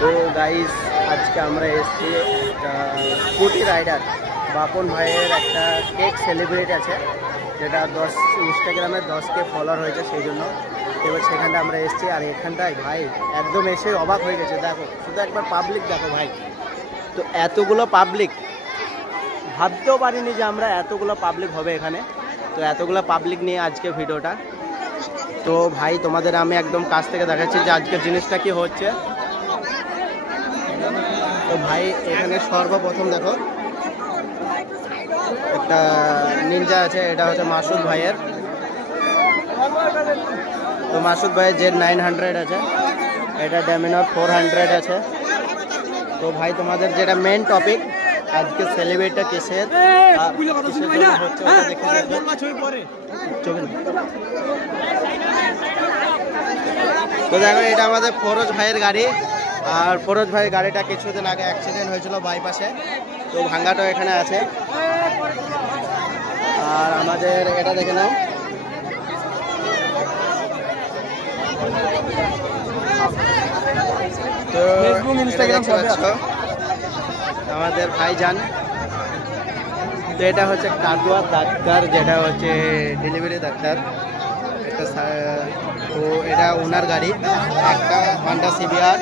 তো গাইস আজকে আমরা এসেছি স্কুটি রাইডার বাপন ভাইয়ের একটা কেক সেলিব্রেট আছে, যেটা ইনস্টাগ্রামে 10K ফলোয়ার হয়েছে, সেই জন্য এবার সেখানটা আমরা এসেছি। আর এখানটায় ভাই একদম এসে অবাক হয়ে গেছে, দেখো শুধু একবার পাবলিক দেখো ভাই। তো এতগুলো পাবলিক ভাবতেও পারিনি যে আমরা এতগুলো পাবলিক হবে এখানে। তো এতগুলো পাবলিক নিয়ে আজকে ভিডিওটা। তো ভাই তোমাদের আমি একদম কাছ থেকে দেখাচ্ছি যে আজকের জিনিসটা কি হচ্ছে। তো ভাই এখানে সর্বপ্রথম দেখো একটা নিনজা আছে, এটা হচ্ছে মাসুদ ভাইয়ের। তো মাসুদ ভাইয়ের জেড 900 আছে, এটা ড্যামিনার 400 আছে। তো ভাই তোমাদের যেটা মেন টপিক আজকে সেলিব্রেটটা কিসের হচ্ছে ওটা দেখে তো দেখো এটা আমাদের ফরোজ ভাইয়ের গাড়ি। আর ফরোজ ভাইয়ের গাড়িটা কিছুদিন আগে অ্যাক্সিডেন্ট হয়েছিল বাইপাসে, তো ভাঙ্গাটাও এখানে আছে। আর আমাদের এটা দেখে নাও, তো ইনস্টাগ্রাম আমাদের ভাইজান। তো এটা হচ্ছে কাদুয়া ডাক্তার, যেটা হচ্ছে ডেলিভারি ডাক্তার। তো এটা ওনার গাড়ি, একটা হন্ডা সিবিআর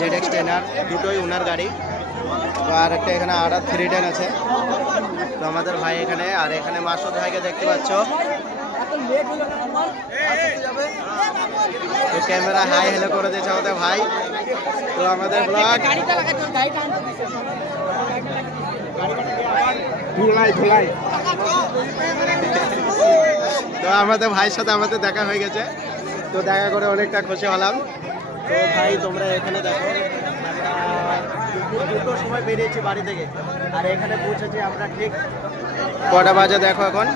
ZX 10R, দুটোই ওনার গাড়ি। তো আর একটা এখানে R 310 আছে। তো আমাদের ভাই এখানে, আর এখানে মাসুদ ভাইকে দেখতে পাচ্ছ। তো ক্যামেরা হাই হ্যালো করে দিয়েছে আমাদের ভাই। তো আমাদের ব্লগ তো আমাদের ভাইয়ের সাথে আমাদের দেখা হয়ে গেছে, তো দেখা করে অনেকটা খুশি হলাম। তো ভাই তোমরা এখানে দেখো, দুটোর সময় বেরিয়েছি বাড়ি থেকে, আর এখানে পৌঁছেছি আমরা ঠিক কটা বাজে দেখো এখন